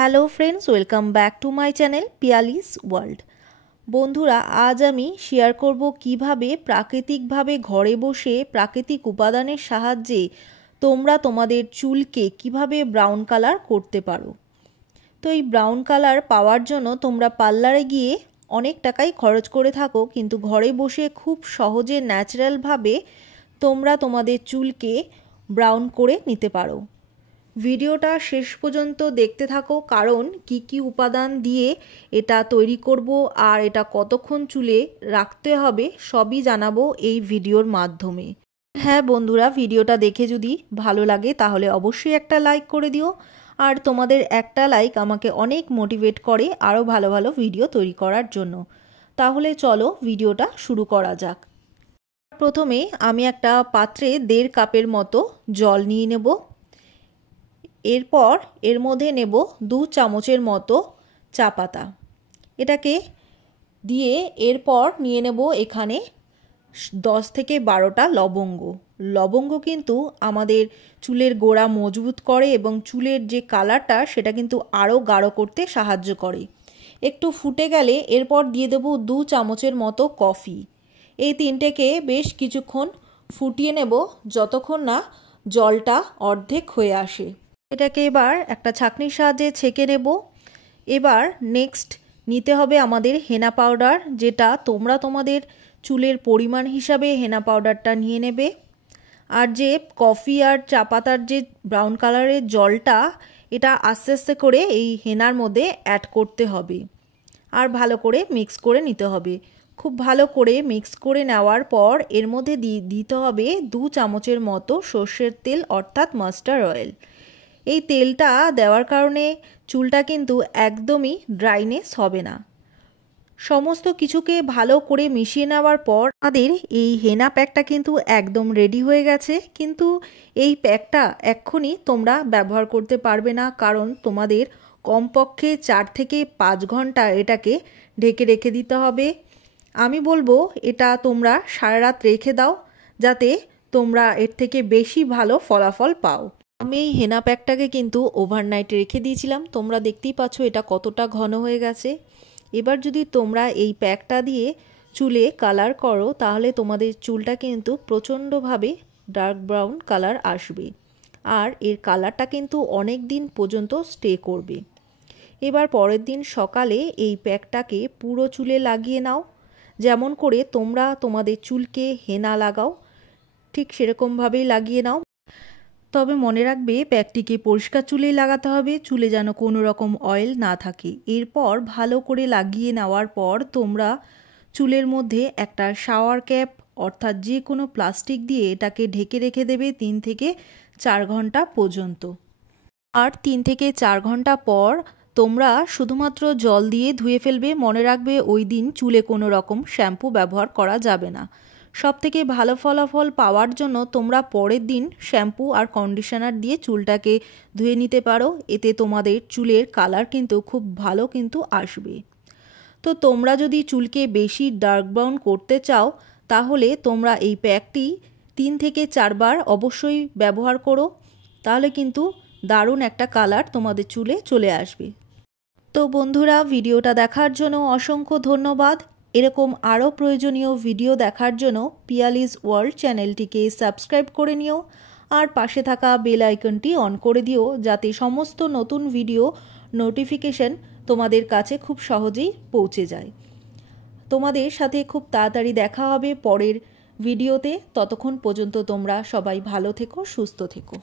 Hello friends, welcome back to my channel Piyali's world. বন্ধুরা, আজ আমি শেয়ার করব কিভাবে প্রাকৃতিকভাবে ঘরে বসে প্রাকৃতিক উপাদানের সাহায্যে তোমরা তোমাদের চুলকে কিভাবে ব্রাউন কালার করতে পারো। তো এই ব্রাউন কালার পাওয়ার জন্য তোমরা পার্লারে গিয়ে অনেক টাকাই খরচ করে থাকো, কিন্তু ঘরে বসে খুব সহজে ন্যাচারালভাবে তোমরা তোমাদের চুলকে ব্রাউন করে নিতে পারো। ভিডিওটা শেষ পর্যন্ত দেখতে থাকো, কারণ কি কি উপাদান দিয়ে এটা তৈরি করব আর এটা কতক্ষণ চুলে রাখতে হবে সবই জানাবো এই ভিডিওর মাধ্যমে। হ্যাঁ বন্ধুরা, ভিডিওটা দেখে যদি ভালো লাগে তাহলে অবশ্যই একটা লাইক করে দিও, আর তোমাদের একটা লাইক আমাকে অনেক মোটিভেট করে আরও ভালো ভালো ভিডিও তৈরি করার জন্য। তাহলে চলো ভিডিওটা শুরু করা যাক। প্রথমে আমি একটা পাত্রে 1.5 কাপের মতো জল নিয়ে নেব। এরপর এর মধ্যে নেব 2 চামচের মতো চা পাতা। এটাকে দিয়ে এরপর নিয়ে নেব এখানে 10 থেকে 12টা লবঙ্গ। লবঙ্গ কিন্তু আমাদের চুলের গোড়া মজবুত করে এবং চুলের যে কালারটা সেটা কিন্তু আরও গাঢ় করতে সাহায্য করে। একটু ফুটে গেলে এরপর দিয়ে দেব 2 চামচের মতো কফি। এই তিনটেকে বেশ কিছুক্ষণ ফুটিয়ে নেব যতক্ষণ না জলটা অর্ধেক হয়ে আসে। এটাকে এবার একটা ছাঁকনির সাহায্যে ছেঁকে নেব। এবার নেক্সট নিতে হবে আমাদের হেনা পাউডার, যেটা তোমরা তোমাদের চুলের পরিমাণ হিসাবে হেনা পাউডারটা নিয়ে নেবে। আর যে কফি আর চা পাতার যে ব্রাউন কালারের জলটা, এটা আস্তে আস্তে করে এই হেনার মধ্যে অ্যাড করতে হবে আর ভালো করে মিক্স করে নিতে হবে। খুব ভালো করে মিক্স করে নেওয়ার পর এর মধ্যে দিতে হবে 2 চামচের মতো সর্ষের তেল অর্থাৎ মাস্টার্ড অয়েল। এই তেলটা দেওয়ার কারণে চুলটা কিন্তু একদমই ড্রাইনেস হবে না। সমস্ত কিছুকে ভালো করে মিশিয়ে নেওয়ার পর আমাদের এই হেনা প্যাকটা কিন্তু একদম রেডি হয়ে গেছে। কিন্তু এই প্যাকটা এক্ষুনি তোমরা ব্যবহার করতে পারবে না, কারণ তোমাদের কমপক্ষে 4 থেকে 5 ঘন্টা এটাকে ঢেকে রেখে দিতে হবে। আমি বলবো এটা তোমরা সারা রাত রেখে দাও, যাতে তোমরা এর থেকে বেশি ভালো ফলাফল পাও। আমি এই হেনা প্যাকটাকে কিন্তু ওভারনাইট রেখে দিয়েছিলাম। তোমরা দেখতেই পাচ্ছ এটা কতটা ঘন হয়ে গেছে। এবার যদি তোমরা এই প্যাকটা দিয়ে চুলে কালার করো তাহলে তোমাদের চুলটা কিন্তু প্রচণ্ডভাবে ডার্ক ব্রাউন কালার আসবে, আর এর কালারটা কিন্তু অনেক দিন পর্যন্ত স্টে করবে। এবার পরের দিন সকালে এই প্যাকটাকে পুরো চুলে লাগিয়ে নাও। যেমন করে তোমরা তোমাদের চুলকে হেনা লাগাও ঠিক সেরকমভাবেই লাগিয়ে নাও। তবে মনে রাখবে প্যাকটিকে পরিষ্কার চুলেই লাগাতে হবে, চুলে যেন কোনো রকম অয়েল না থাকে। এরপর ভালো করে লাগিয়ে নেওয়ার পর তোমরা চুলের মধ্যে একটা শাওয়ার ক্যাপ অর্থাৎ যে কোনো প্লাস্টিক দিয়ে এটাকে ঢেকে রেখে দেবে 3 থেকে 4 ঘন্টা পর্যন্ত। আর 3 থেকে 4 ঘন্টা পর তোমরা শুধুমাত্র জল দিয়ে ধুয়ে ফেলবে। মনে রাখবে ওই দিন চুলে কোনো রকম শ্যাম্পু ব্যবহার করা যাবে না। সবথেকে ভালো ফলাফল পাওয়ার জন্য তোমরা পরের দিন শ্যাম্পু আর কন্ডিশনার দিয়ে চুলটাকে ধুয়ে নিতে পারো। এতে তোমাদের চুলের কালার কিন্তু খুব ভালো কিন্তু আসবে। তো তোমরা যদি চুলকে বেশি ডার্ক ব্রাউন করতে চাও তাহলে তোমরা এই প্যাকটি 3 থেকে 4 বার অবশ্যই ব্যবহার করো, তাহলে কিন্তু দারুণ একটা কালার তোমাদের চুলে চলে আসবে। তো বন্ধুরা, ভিডিওটা দেখার জন্য অসংখ্য ধন্যবাদ। এরকম আরও প্রয়োজনীয় ভিডিও দেখার জন্য পিয়ালিস ওয়ার্ল্ড চ্যানেলটিকে সাবস্ক্রাইব করে নিও, আর পাশে থাকা বেল আইকনটি অন করে দিও, যাতে সমস্ত নতুন ভিডিও নোটিফিকেশন তোমাদের কাছে খুব সহজেই পৌঁছে যায়। তোমাদের সাথে খুব তাড়াতাড়ি দেখা হবে পরের ভিডিওতে। ততক্ষণ পর্যন্ত তোমরা সবাই ভালো থেকো, সুস্থ থেকো।